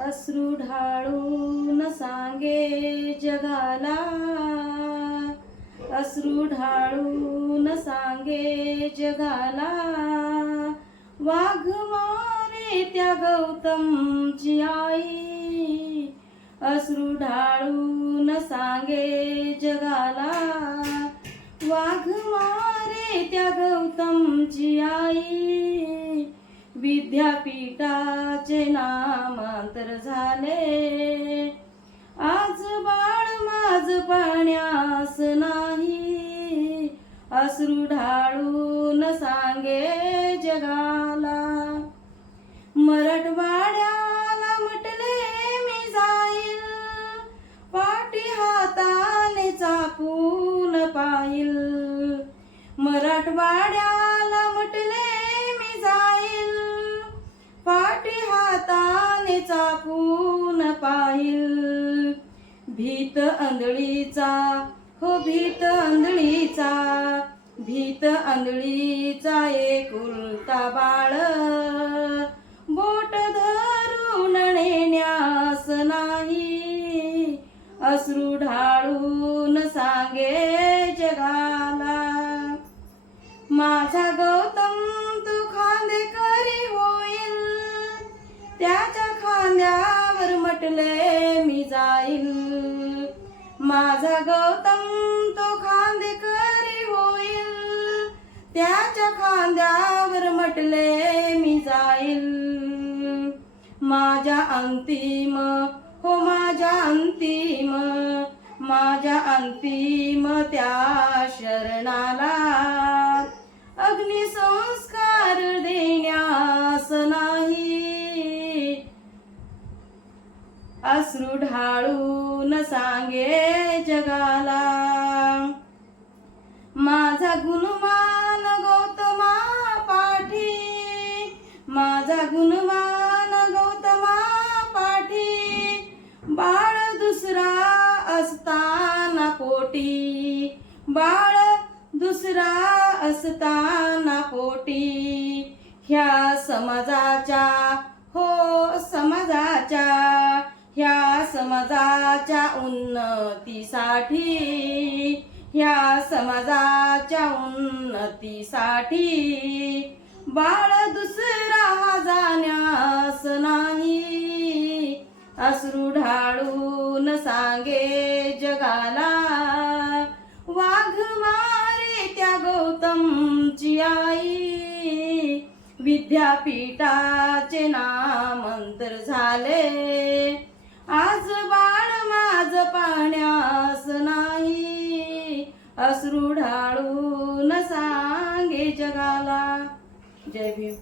अश्रू ढाळून सांगे जगाला, अश्रू ढाळून सांगे जगाला, वाघ मारे त्या गौतमची आई. अश्रू ढाळून सांगे जगाला, वाघ मारे त्या गौतमची आई. विद्यापीठाचे नामांतर झाले, आज बाळ माझ पाण्यास नाही. अश्रू ढाळून सांगे जगाला, मराठवाड्याला म्हटले मी जाईल, पाठी हाताने चापून पाहिल. मराठवाड्याला म्हटले मी जाईल, पाठी हाताने चापून पाहिल. भीत अंधळीचा, हो भीत अंधळीचा, भीत अंधळीचा एकुलता बाळ, बोट धरून नेण्यास नाही. अश्रू ढाळून सांगे जगाला, माझा गौतम तू खांदेकरी होईल, त्याच्या खांद्यावर म्हटले मी जाईल. माझा गौतम तो खांदेकरी होईल, त्याच्या खांद्यावर म्हटले मी जाईल. माझ्या अंतिम, हो माझ्या अंतिम, माझ्या अंतिम त्या शरणाला, अग्निसंस्कार देण्यास नाही. अश्रू ढाळून सांगे जगाला, माझा गुणमान गौतमा पाठी, माझा गुणमान गौतमा पाठी. बाळ दुसरा असताना पोटी, बाळ दुसरा असताना पोटी. ह्या समाजाच्या, हो समाजाच्या, ह्या समाजाच्या उन्नतीसाठी, ह्या समाजाच्या उन्नतीसाठी. बाळ दुसरा जाण्यास नाही. अश्रू ढाळून सांगे जगाला, वाघ मारे त्या गौतमची आई. विद्यापीठाचे नामांतर झाले, आज बाळ माझ पाण्यास नाही. अश्रू ढाळून सांगे जगाला. जय भीम.